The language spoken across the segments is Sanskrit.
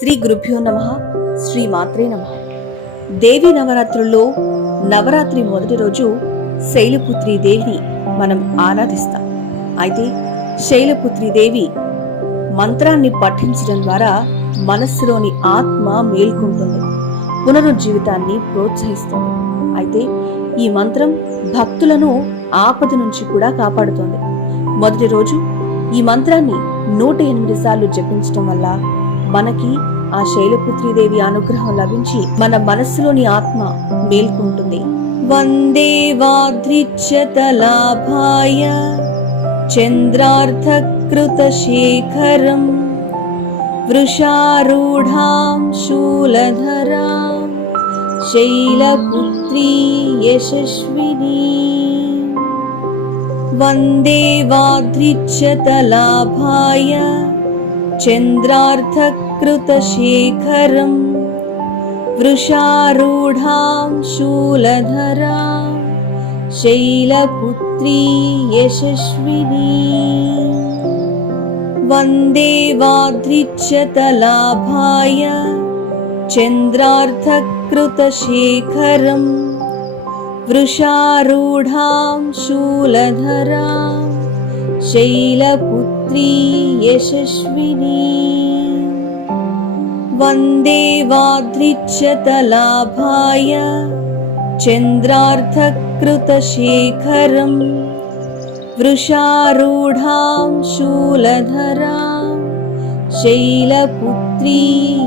శ్రీ గురుభ్యో నమః. శ్రీ మాత్రే నమః. దేవి నవరాత్రుల్లో నవరాత్రి మొదటి రోజు శైలపుత్రి దేవిని మనం ఆరాధిస్తాం. అయితే శైలపుత్రి దేవి మంత్రాన్ని పఠించడం ద్వారా మనస్సులోని ఆత్మ మేల్కొంటుంది, పునరుజ్జీవితాన్ని ప్రోత్సహిస్తుంది. అయితే ఈ మంత్రం భక్తులను ఆపద నుంచి కూడా కాపాడుతుంది. మొదటి రోజు ఈ మంత్రాన్ని 108 సార్లు జపించడం వల్ల మనకి ఆ శైలపుత్రీదేవి అనుగ్రహం లభించి మన మనస్సులోని ఆత్మ మేల్కొంటుంది. వందే వాద్రిచ్యతలాభాయ చంద్రార్థకృత శేఖరం వృషారూఢాం శూలధరాం శైలపుత్రీ యశస్వినీ. వందే వాద్రిచ్యతలాభాయ చంద్రార్థకృత శేఖరం వృషారూఢాం శూలధరాం శైలపుత్రీ యశస్వినీ. వందే వాద్రిచ్యతలాభాయ చంద్రార్థకృత శేఖరం వృషారూఢాం శూలధరాం శైలపుత్రీ యశస్వినీ. వందే వాద్రిచ్యతలాభాయ చంద్రార్థకృత శేఖరం వృషారూఢాం శూలధరాం శైలపుత్రీ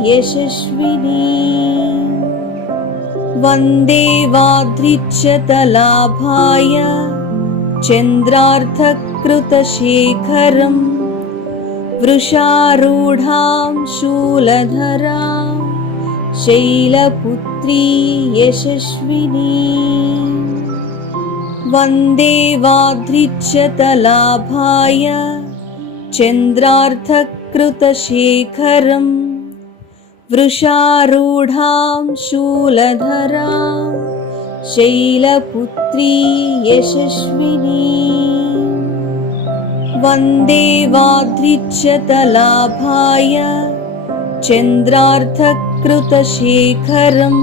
యశస్వినీ. వందే వాద్రిచ్యతలాభాయ చంద్రార్థకృత శేఖరం వృషారూఢాం శూలధరాం శైలపుత్రీ యశస్వినీ. వందే వాద్రిచ్యతలాభాయ చంద్రార్థకృత శేఖరం వృషారూఢాం శూలధరాం శైలపుత్రీ యశస్వినీ. వందే వాద్రిచ్యతలాభాయ చంద్రార్థకృత శేఖరం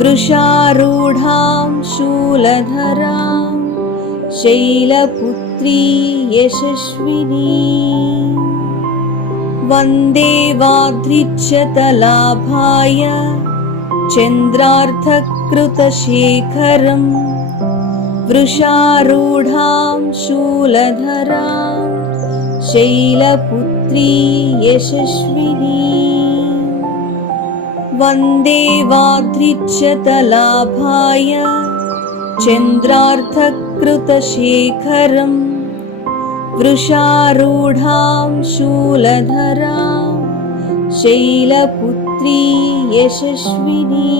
వృషారూఢాం శూలధరాం శైలపుత్రీ యశస్వినీ. వందే వాద్రిచ్యతలాభాయ చంద్రార్థకృత శేఖరం వృషారూఢాం శూలధరాం శైలపుత్రీ యశస్వినీ. వందే వాద్రిచ్యతలాభాయ చంద్రార్థకృత శేఖరం వృషారూఢాం శూలధరాం శైలపుత్రీ యశస్వినీ.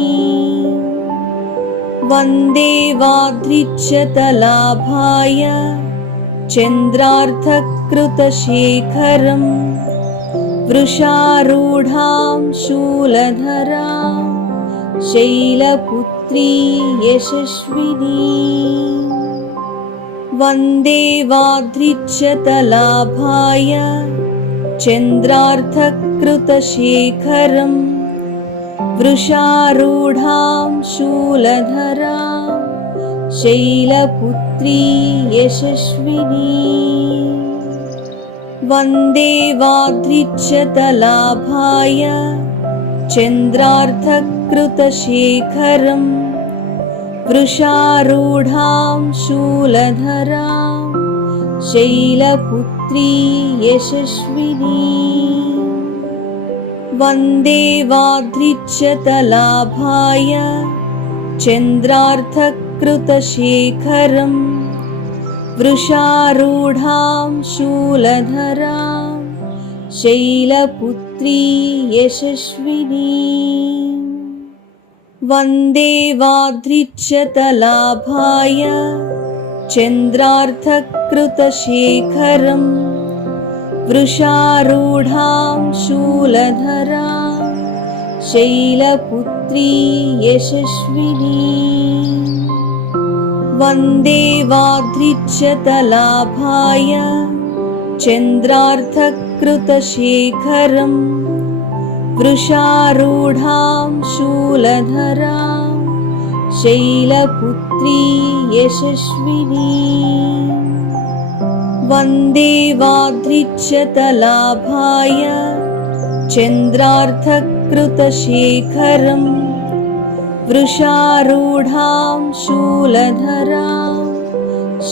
వందే వాద్రిచ్యతలాభాయ చంద్రార్థకృత శేఖరం వృషారూఢాం శూలధరాం శైలపుత్రీ యశస్వినీ. వందే వాద్రిచ్యతలాభాయ చంద్రార్థకృత శేఖరం వృషారూఢాం శూలధరాం శైలపుత్రీ యశస్వినీ. వందే వాద్రిచ్యతలాభాయ చంద్రార్థకృత శేఖరం వృషారూఢాం శూలధరాం శైలపుత్రీ యశస్వినీ. వందే వాద్రిచ్యతలాభాయ చంద్రార్థకృత శేఖరం వృషారూఢాం శూలధరాం శైలపుత్రీ యశస్వినీ. వందే వాద్రిచ్యతలాభాయ చంద్రార్థకృత శేఖరం వృషారూఢాం శూలధరాం శైలపుత్రీ యశస్వినీ. వందే వాద్రిచ్యతలాభాయ చంద్రార్థకృత శేఖరం वृषारूढां शूलधरां शैलपुत्री यशस्विनी वन्दे वाद्रिच्यतलाभाय चन्द्रार्थकृतशेखरम् वृषारूढां शूलधरां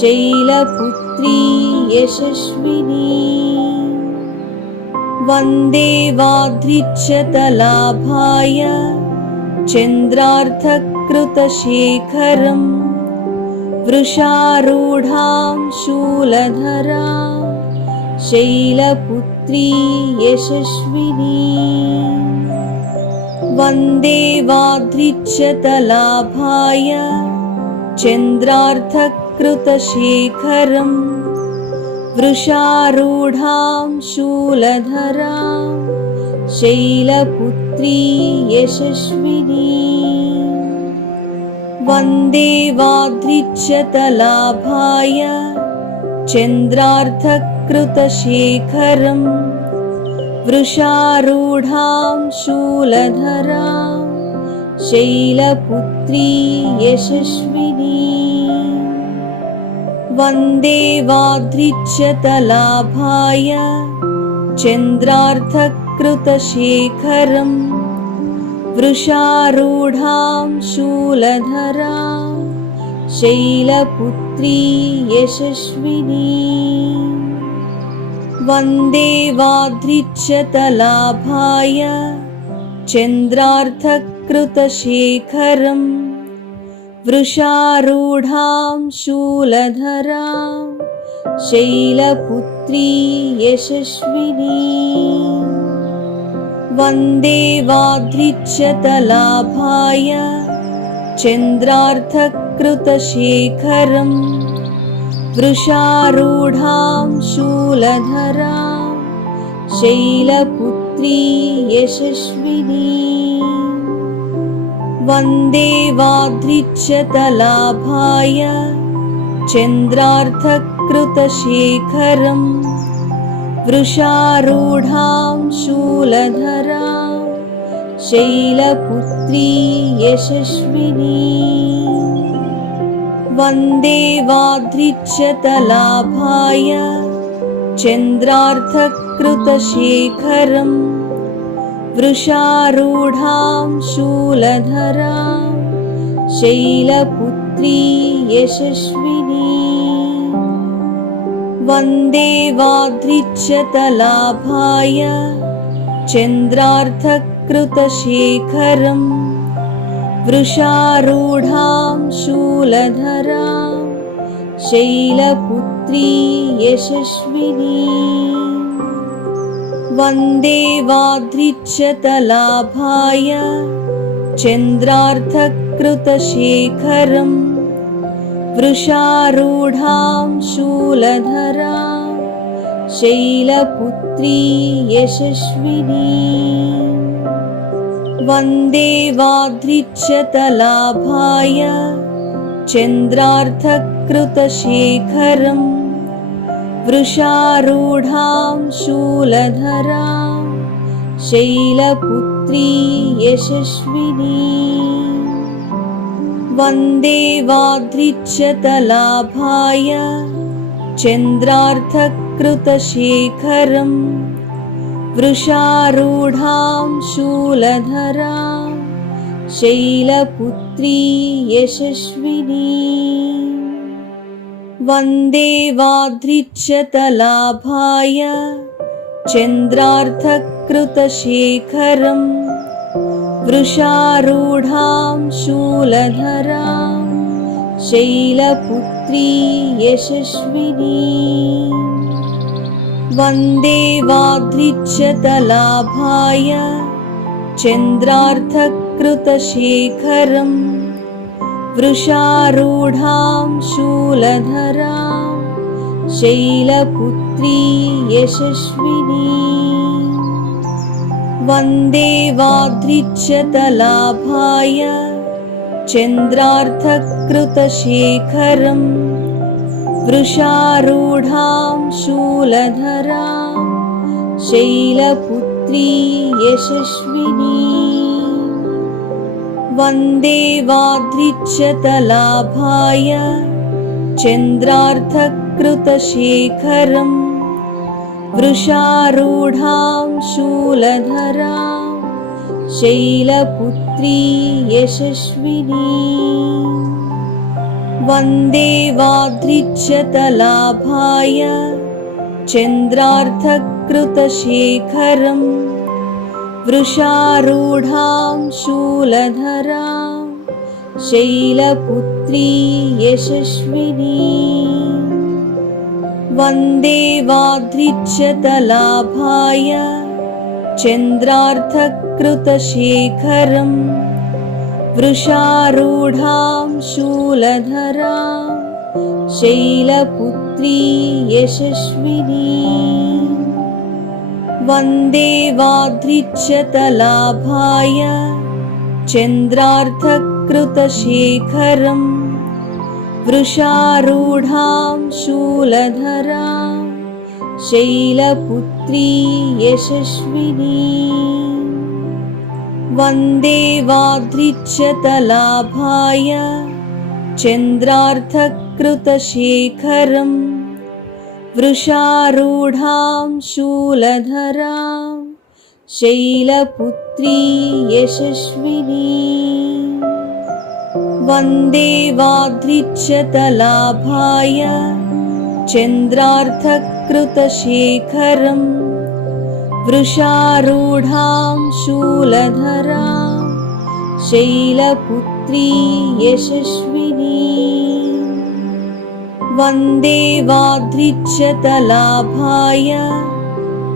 शैलपुत्री यशस्विनी वन्दे वाद्रिच्यतलाभाय चन्द्रार्थकृतशेखरम् वृषारूढां शूलधरां शैलपुत्री यशस्विनी वन्दे वाद्रिच्यतलाभाय चन्द्रार्थकृतशेखरम् वृषारूढां शूलधरां शैलपुत्री यशस्विनी वन्दे वाद्रिच्यतलाभाय चन्द्रार्थकृतशेखरम् वृषारूढां शूलधरां शैलपुत्री यशस्विनी वन्दे वाद्रिच्यतलाभाय चन्द्रार्थकृतशेखरम् वृषारूढां शूलधरां शैलपुत्री यशस्विनी वन्दे वाद्रिच्यतलाभाय चन्द्रार्थकृतशेखरम् वृषारूढां शूलधरां शैलपुत्री यशस्विनी वन्दे वाद्रिच्यतलाभाय चन्द्रार्थकृतशेखरम् वृषारूढां शूलधरां शैलपुत्री यशस्विनी वन्दे वाद्रिच्यतलाभाय चन्द्रार्थकृतशेखरम् वृषारूढां शूलधरां शैलपुत्री यशस्विनी वन्दे वाद्रिच्यतलाभाय चन्द्रार्थकृतशेखरम् वृषारूढां शूलधरां शैलपुत्री यशस्विनी वन्दे वाद्रिच्यतलाभाय चन्द्रार्थकृतशेखरम् वृषारूढां शूलधरां शैलपुत्री यशस्विनी वन्दे वाद्रिच्यतलाभाय चन्द्रार्थकृतशेखरम् वृषारूढां शूलधरां शैलपुत्री यशस्विनी वन्दे वाद्रिच्यतलाभाय चन्द्रार्थकृतशेखरम् वृषारूढां शूलधरां शैलपुत्री यशस्विनी वन्दे वाद्रिच्यतलाभाय चन्द्रार्थकृतशेखरम् वृषारूढां शूलधरां शैलपुत्री यशस्विनी वन्दे वाद्रिच्यतलाभाय चन्द्रार्थकृतशेखरम् वृषारूढां शूलधरां शैलपुत्री यशस्विनी वन्दे वाद्रिच्यतलाभाय चन्द्रार्थकृतशेखरम् वृषारूढां शूलधरां शैलपुत्री यशस्विनी वन्दे वाद्रिच्यतलाभाय चन्द्रार्थकृतशेखरम् वृषारूढां शूलधरां शैलपुत्री शैलपुत्री यशस्विनी वन्दे वाद्रिच्यतलाभाय चन्द्रार्धकृतशेखरम् वृषारूढां शूलधरां शैलपुत्री यशस्विनी वन्दे वाद्रिच्यतलाभाय चन्द्रार्धकृतशेखरम् वृषारूढां शूलधरां शैलपुत्री यशस्विनी वन्दे वाद्रिच्यतलाभाय चन्द्रार्धकृतशेखरम् वृषारूढां शूलधरां शैलपुत्री यशस्विनी वन्दे वाद्रिच्यतलाभाय चन्द्रार्धकृतशेखरम् वृषारूढां शूलधरां शैलपुत्री यशस्विनी वन्दे वाद्रिच्यतलाभाय चन्द्रार्धकृतशेखरम् वृषारूढां शूलधरां शैलपुत्री यशस्विनी वन्दे वाद्रिच्यतलाभाय चन्द्रार्धकृतशेखरम् वृषारूढां शूलधरां शैलपुत्री यशस्विनी वन्दे वाद्रिच्यतलाभाय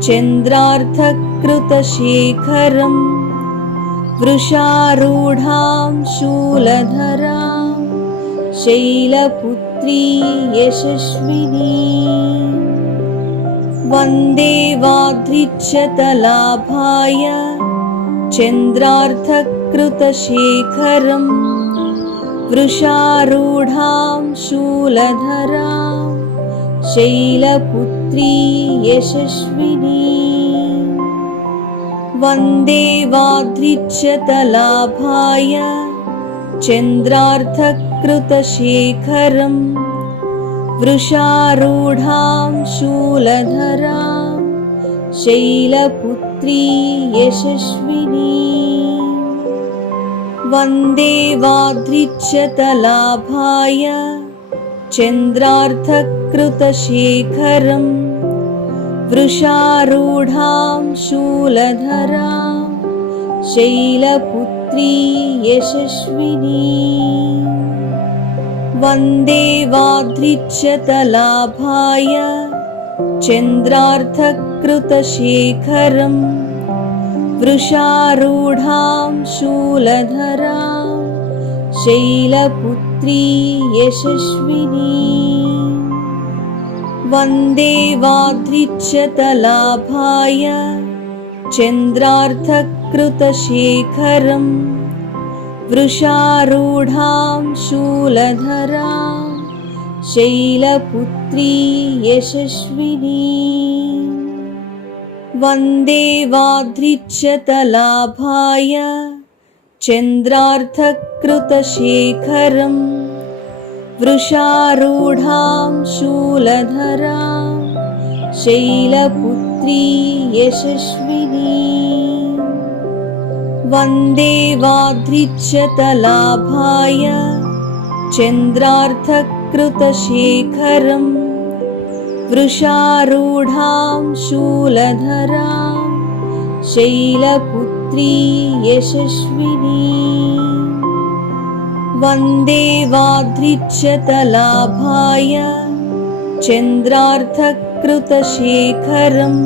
चन्द्रार्धकृतशेखरम् वृषारूढां शूलधरां शैलपुत्री यशस्विनी वन्दे वाद्रिच्यतलाभाय चन्द्रार्धकृतशेखरम् वृषारूढां शूलधरां शैलपुत्री यशस्विनी वन्दे वाद्रिच्यतलाभाय चन्द्रार्धकृतशेखरम् वृषारूढां शूलधरां शैलपुत्री यशस्विनी वन्दे वाद्रिच्यतलाभाय चन्द्रार्धकृतशेखरम् वृषारूढां शूलधरां शैलपुत्री यशस्विनी वन्दे वाद्रिच्यतलाभाय चन्द्रार्धकृतशेखरम् वृषारूढां शूलधरां शैलपुत्री यशस्विनी वन्दे वाद्रिच्यतलाभाय चन्द्रार्धकृतशेखरम् वृषारूढां शूलधरां शैलपुत्री यशस्विनी वन्दे वाद्रिच्यतलाभाय चन्द्रार्धकृतशेखरम् वृषारूढां शूलधरां शैलपुत्री यशस्विनी वन्दे वाद्रिच्यतलाभाय चन्द्रार्धकृतशेखरम् वृषारूढां शूलधरां शैलपुत्री यशस्विनी वन्दे वाद्रिच्यतलाभाय चन्द्रार्धकृतशेखरम्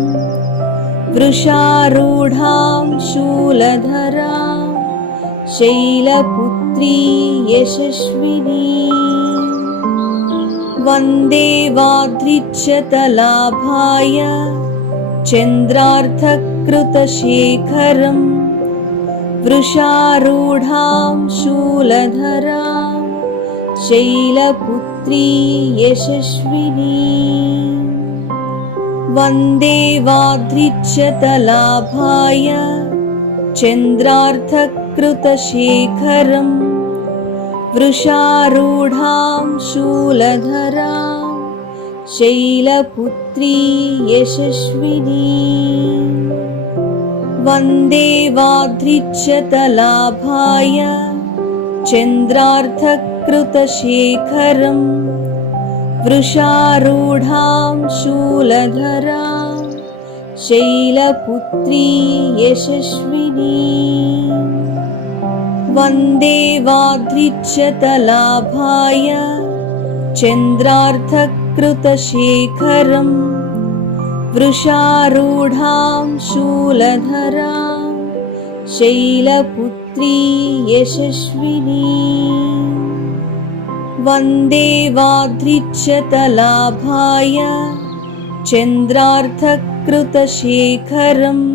वृषारूढां शूलधरां शैलपुत्री यशस्विनी वन्दे वाद्रिच्यतलाभाय चन्द्रार्धकृतशेखरम् वृषारूढां शूलधरां शैलपुत्री यशस्विनी वन्दे वाद्रिच्यतलाभाय चन्द्रार्थकृतशेखरम् वृषारूढां शूलधरां शैलपुत्री यशस्विनी। वन्दे वाद्रिच्यतलाभाय चन्द्रार्थकृतशेखरम् वृषारूढां शूलधरां शैलपुत्री यशस्विनी। वन्दे वाद्रिच्यतलाभाय चन्द्रार्थकृतशेखरम् वृषारूढां शूलधरां शैलपुत्री यशस्विनी। वन्दे वाद्रिच्यतलाभाय चन्द्रार्थकृतशेखरम्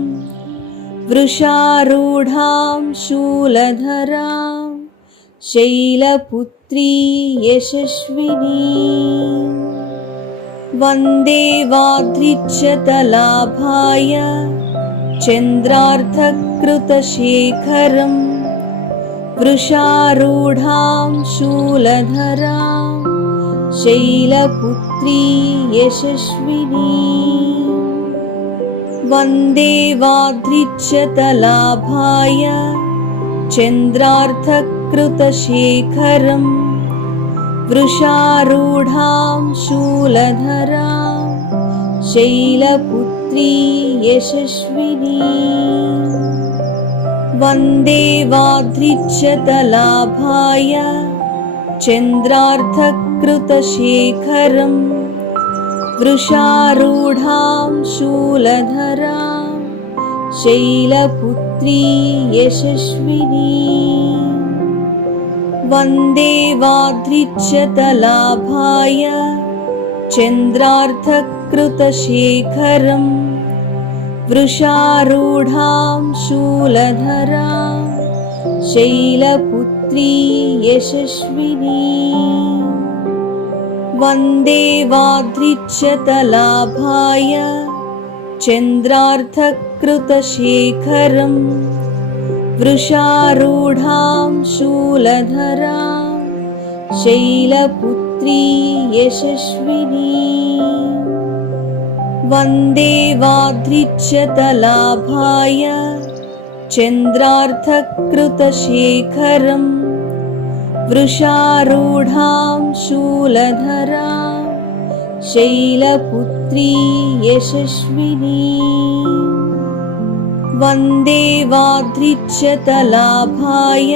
वृषारूढां शूलधरां शैलपुत्री यशस्विनी। वन्दे वाद्रिच्यतलाभाय चन्द्रार्थकृतशेखरम् वृषारूढां शूलधरां शैलपुत्री यशस्विनी। वन्दे वाद्रिच्यतलाभाय चन्द्रार्थकृतशेखरम् वृषारूढां शूलधरां शैलपुत्री यशस्विनी। वन्दे वाद्रिच्यतलाभाय चन्द्रार्थकृतशेखरम् वृषारूढां शूलधरां शैलपुत्री यशस्विनी। वन्दे वाद्रिच्यतलाभाय चन्द्रार्थकृतशेखरम् वृषारूढां शूलधरां शैलपुत्री यशस्विनी। वन्दे वाद्रिच्यतलाभाय चन्द्रार्थकृतशेखरम् वृषारूढां शूलधरां शैलपुत्री यशस्विनी। वन्दे वाद्रिच्यतलाभाय चन्द्रार्थकृतशेखरम् वृषारूढां शूलधरां शैलपुत्री यशस्विनी। वन्दे वाद्रिच्यतलाभाय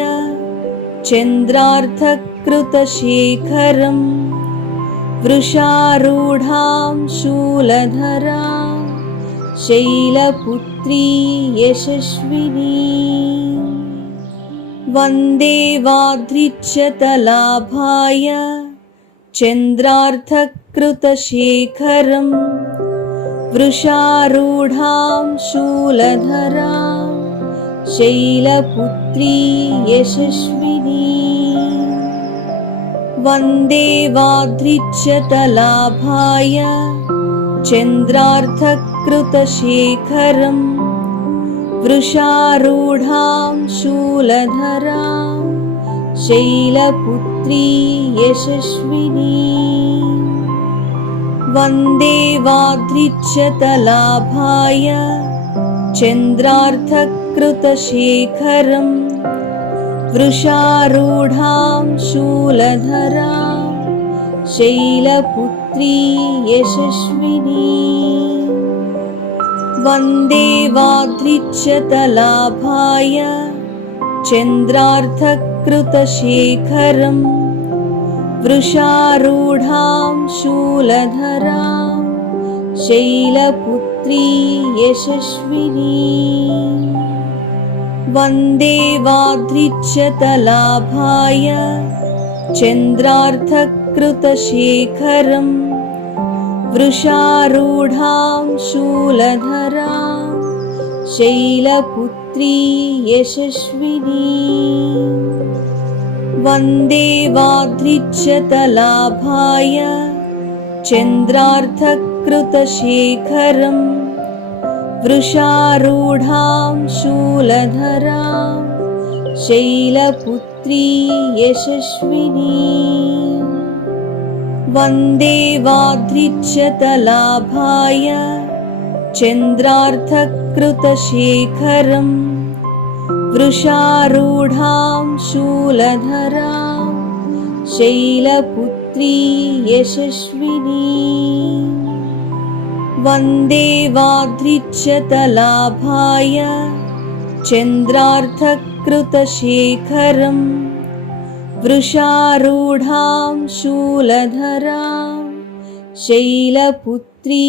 चन्द्रार्थकृतशेखरम् वृषारूढां शूलधरां शैलपुत्री यशस्विनी। वन्दे वाद्रिच्यतलाभाय चन्द्रार्थकृतशेखरम् वृषारूढां शूलधरां शैलपुत्री यशस्विनी। वन्दे वाद्रिच्यतलाभाय चन्द्रार्थकृतशेखरम् वृषारूढां शूलधरां शैलपुत्री यशस्विनी। वन्दे वाद्रिच्यतलाभाय चन्द्रार्थकृतशेखरम् वृषारूढां शूलधरां शैलपुत्री यशस्विनी। वन्दे वाद्रिच्यतलाभाय चन्द्रार्थकृतशेखरम् वृषारूढां शूलधरां शैलपुत्री यशस्विनी। वन्दे वाद्रिच्यतलाभाय चन्द्रार्थकृतशेखरम् वृषारूढां शूलधरां शैलपुत्री यशस्विनी। वन्दे वाद्रिच्यतलाभाय चन्द्रार्थकृतशेखरम् कृतशेखरं वृषारूढां शूलधरां शैलपुत्री यशस्विनी वन्दे वाद्रिच्यतलाभाय चन्द्रार्थकृतशेखरं वृषारूढां शूलधरां शैलपुत्री यशस्विनी वन्दे वाद्रिच्यतलाभाय चन्द्रार्थकृतशेखरं वृषारूढां शूलधरां शैलपुत्री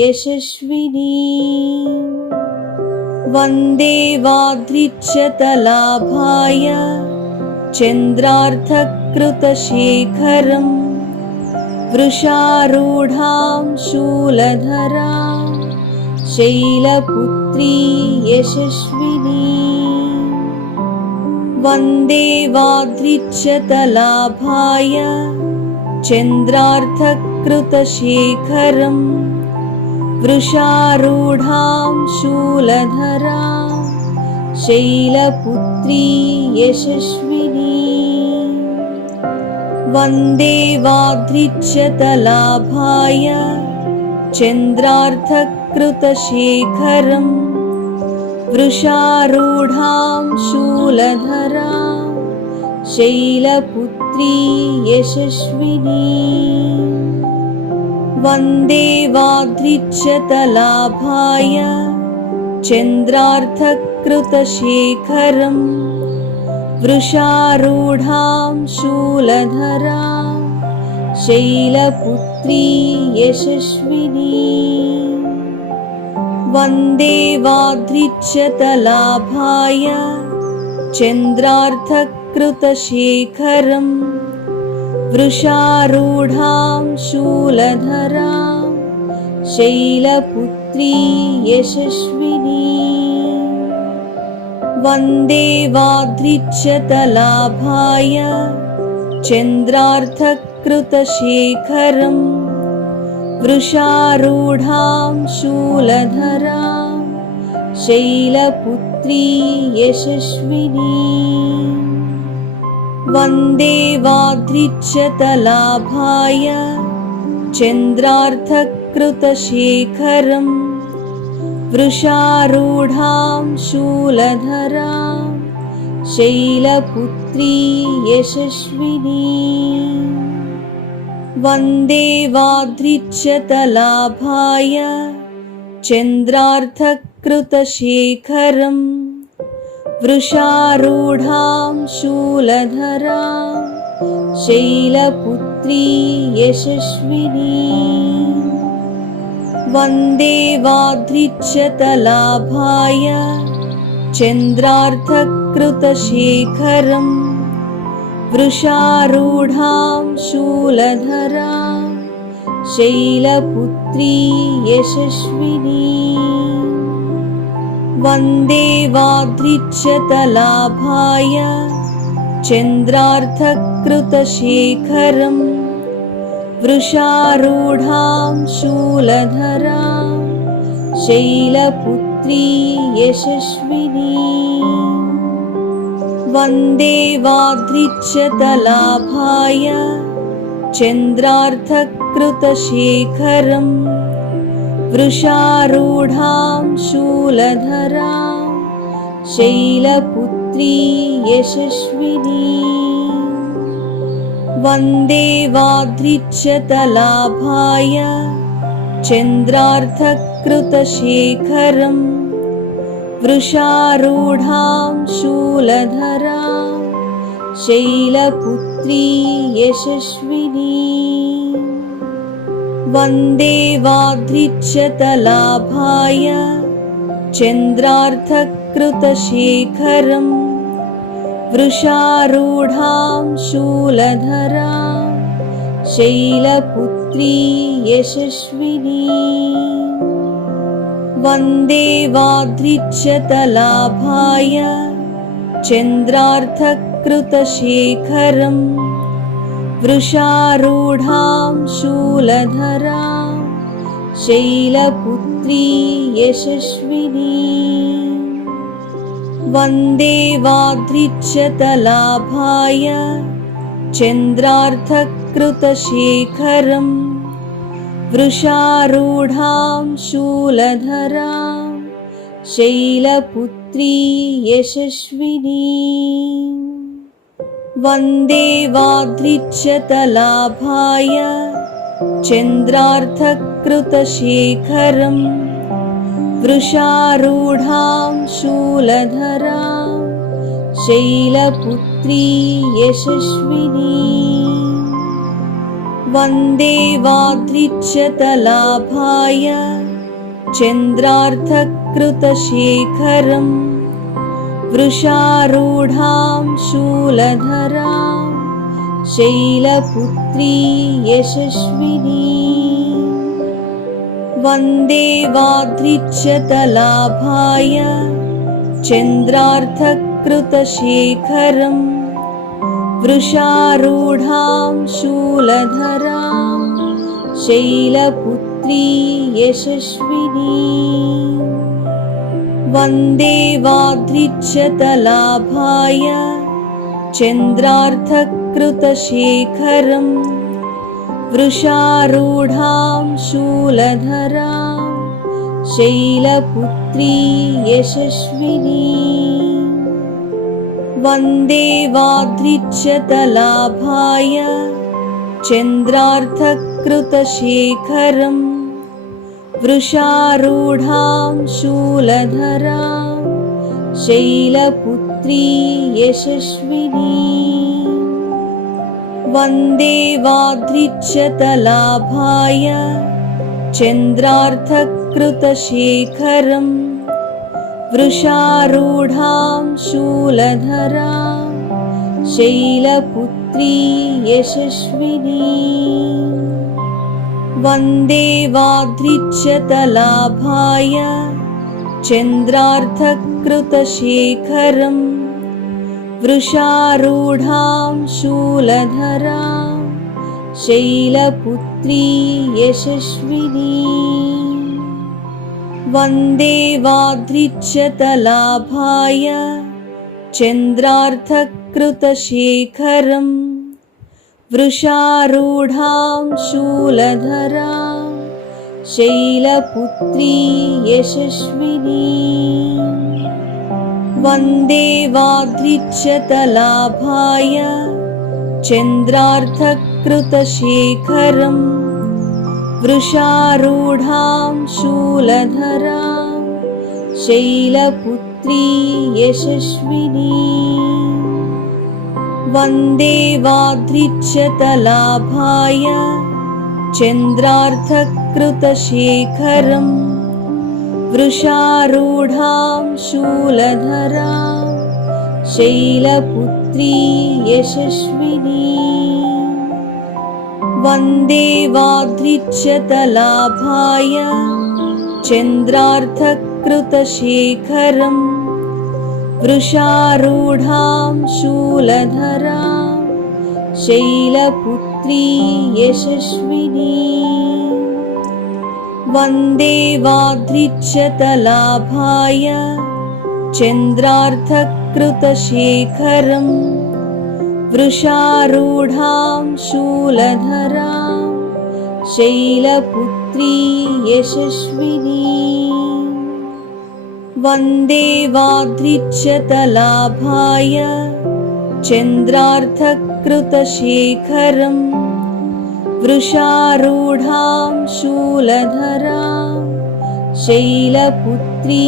यशस्विनी वन्दे वाद्रिच्यतलाभाय चन्द्रार्थकृतशेखरं वृषारूढां शूलधरां शैलपुत्री यशस्विनी वन्दे वाद्रिच्यतलाभाय चन्द्रार्थकृतशेखरं वृषारूढां शूलधरां शैलपुत्री यशस्विनी वन्दे वाद्रिच्यतलाभाय चन्द्रार्थकृतशेखरं वृषारूढां शूलधरां शैलपुत्री यशस्विनी वन्दे वाद्रिच्यतलाभाय चन्द्रार्थकृतशेखरं वृषारूढां शूलधरां शैलपुत्री यशस्विनी वन्दे वाद्रिच्यतलाभाय चन्द्रार्थकृतशेखरं वृषारूढां शूलधरां शैलपुत्री यशस्विनी वन्दे वाद्रिच्यतलाभाय चन्द्रार्थकृतशेखरं वृषारूढां शूलधरां शैलपुत्री यशस्विनी वन्दे वाद्रिच्यतलाभाय चन्द्रार्थकृतशेखरं वृषारूढां शूलधरां शैलपुत्री यशस्विनी वन्दे वाद्रिच्यतलाभाय चन्द्रार्थकृतशेखरं वृषारूढां शूलधरां शैलपुत्री यशस्विनी वन्दे वाद्रिच्यतलाभाय चन्द्रार्थकृतशेखरं वृषारूढां शूलधरां शैलपुत्री यशस्विनी वन्दे वाद्रिच्यतलाभाय चन्द्रार्थकृतशेखरं वृषारूढां शूलधरां शैलपुत्री यशस्विनी वन्दे वाद्रिच्यतलाभाय चन्द्रार्थकृतशेखरं वृषारूढां शूलधरां शैलपुत्री यशस्विनी वन्दे वाद्रिच्यतलाभाय चन्द्रार्थकृतशेखरं वृषारूढां शूलधरां शैलपुत्री यशस्विनी वन्दे वाद्रिच्यतलाभाय चन्द्रार्थकृतशेखरं वृषारूढां शूलधरां शैलपुत्री यशस्विनी वन्दे वाद्रिच्यतलाभाय चन्द्रार्थकृतशेखरं वृषारूढां शूलधरां शैलपुत्री यशस्विनी वन्दे वाद्रिच्यतलाभाय चन्द्रार्थकृतशेखरम् वृषारूढां शूलधरां शैलपुत्री यशस्विनी वन्दे वाद्रिच्यतलाभाय चन्द्रार्थकृतशेखरम् वृषारूढां शूलधरां शैलपुत्री यशस्विनी वन्दे वाद्रिच्यतलाभाय चन्द्रार्थकृतशेखरम् वृषारूढां शूलधरां शैलपुत्री यशस्विनी वन्दे वाद्रिच्यतलाभाय चन्द्रार्थकृतशेखरम् वृषारूढां शूलधरां शैलपुत्री यशस्विनी वन्दे वाद्रिच्यतलाभाय चन्द्रार्थकृतशेखरम् वृषारूढां शूलधरां शैलपुत्री यशस्विनी वन्दे वाद्रिच्यतलाभाय चन्द्रार्थकृतशेखरम् वृषारूढां शूलधरां शैलपुत्री यशस्विनी वन्दे वाद्रिच्यतलाभाय चन्द्रार्थकृतशेखरम् वृषारूढां शूलधरां शैलपुत्री यशस्विनी वन्दे वाद्रिच्यतलाभाय चन्द्रार्थकृतशेखरम् वृषारूढां शूलधरां शैलपुत्री यशस्विनी वन्दे वाद्रिच्यतलाभाय चन्द्रार्थकृतशेखरम् वृषारूढां शूलधरां शैलपुत्री यशस्विनी वन्दे वाद्रिच्यतलाभाय चन्द्रार्थकृतशेखरम् वृषारूढां शूलधरां शैलपुत्री यशस्विनी वन्दे वाद्रिच्यतलाभाय चन्द्रार्थकृतशेखरम् वृषारूढां शूलधरां शैलपुत्री यशस्विनी वन्दे वाद्रिच्यतलाभाय चन्द्रार्थकृतशेखरम् वृषारूढां शूलधरां शैलपुत्री यशस्विनी वन्दे वाद्रिच्यतलाभाय चन्द्रार्थकृतशेखरम् वृषारूढां शूलधरां शैलपुत्री यशस्विनी वन्दे वाद्रिच्यतलाभाय चन्द्रार्थकृतशेखरम् वृषारूढां शूलधरां शैलपुत्री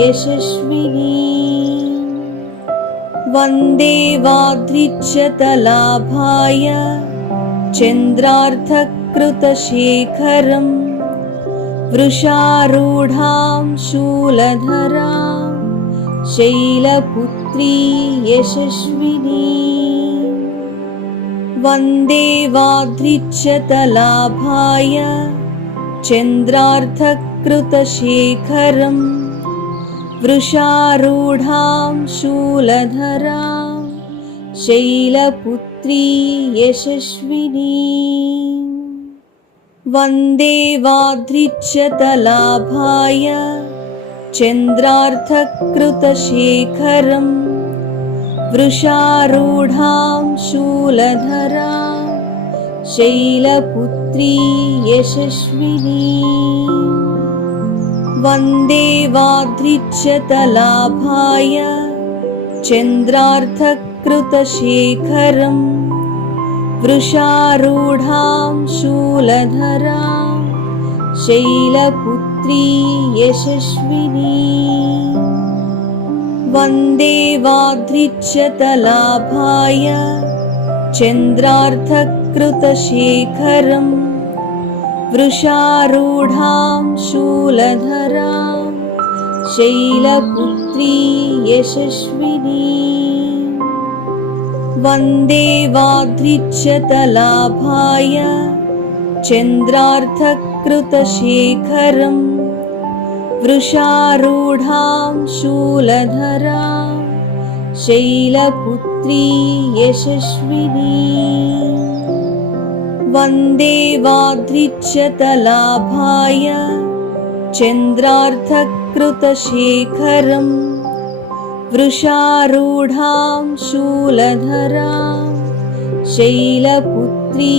यशस्विनी वन्दे वाद्रिच्यतलाभाय चन्द्रार्थकृतशेखरम् वृषारूढां शूलधरां शैलपुत्री यशस्विनी वन्दे वाद्रिच्यतलाभाय चन्द्रार्थकृतशेखरम् वृषारूढां शूलधरां शैलपुत्री यशस्विनी वन्दे वाद्रिच्यतलाभाय चन्द्रार्थकृतशेखरम् वृषारूढां शूलधरां शैलपुत्री यशस्विनी। वन्दे वाद्रिच्यतलाभाय चन्द्रार्थकृतशेखरम् वृषारूढां शूलधरां शैलपुत्री यशस्विनी। वन्दे वाद्रिच्यतलाभाय चन्द्रार्थकृतशेखरम् वृषारूढां शूलधरां शैलपुत्री यशस्विनी। वन्दे वाद्रिच्यतलाभाय चन्द्रार्थकृतशेखरम् वृषारूढां शूलधरां शैलपुत्री यशस्विनी। वन्दे वाद्रिच्यतलाभाय चन्द्रार्थकृतशेखरम् वृषारूढां शूलधरां शैलपुत्री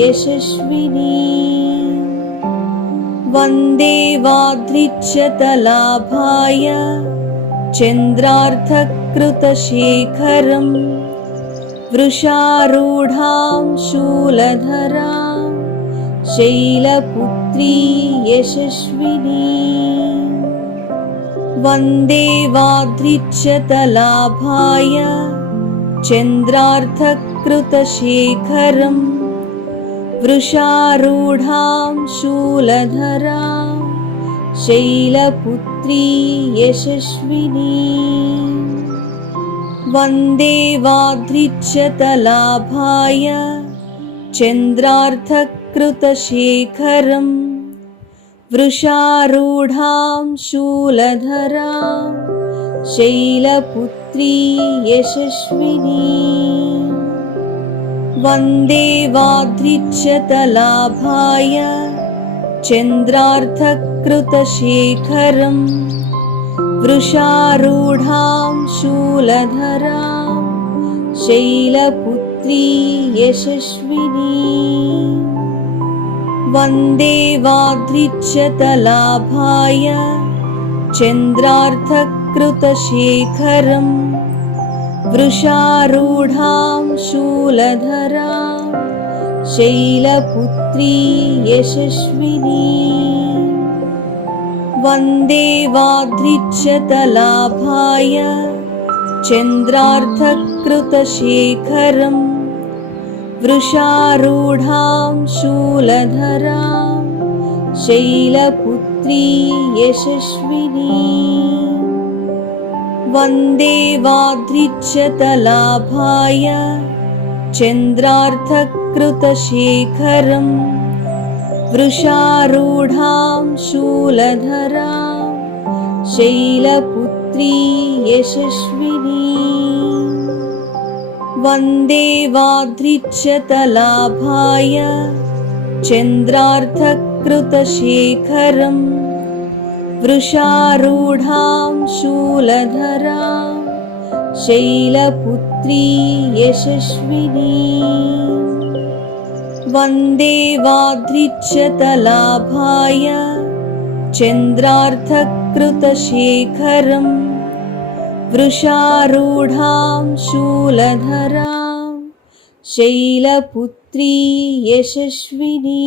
यशस्विनी। वन्दे वाद्रिच्यतलाभाय चन्द्रार्थकृतशेखरम् वृषारूढां शूलधरां शैलपुत्री यशस्विनी। वन्दे वाद्रिच्यतलाभाय चन्द्रार्थकृतशेखरम् वृषारूढां शूलधरां शैलपुत्री यशस्विनी। वन्दे वाद्रिच्यतलाभाय चन्द्रार्थकृतशेखरम् वृषारूढां शूलधरां शैलपुत्री यशस्विनी। वन्दे वाद्रिच्यतलाभाय चन्द्रार्थकृतशेखरम् वृषारूढां शूलधरां शैलपुत्री यशस्विनी। वन्दे वाद्रिच्यतलाभाय चन्द्रार्थकृतशेखरम् वृषारूढां शूलधरां शैलपुत्री यशस्विनी। वन्दे वाद्रिच्यतलाभाय चन्द्रार्थकृतशेखरम् वृषारूढां शूलधरां शैलपुत्री यशस्विनी। वन्दे वाद्रिच्यतलाभाय चन्द्रार्थकृतशेखरम् वृषारूढां शूलधरां शैलपुत्री यशस्विनी। वन्दे वाद्रिच्यतलाभाय चन्द्रार्थकृतशेखरम् वृषारूढां शूलधरां शैलपुत्री यशस्विनी। वन्दे वाद्रिच्यतलाभाय चन्द्रार्थकृतशेखरम् वृषारूढां शूलधरां शैलपुत्री यशस्विनी।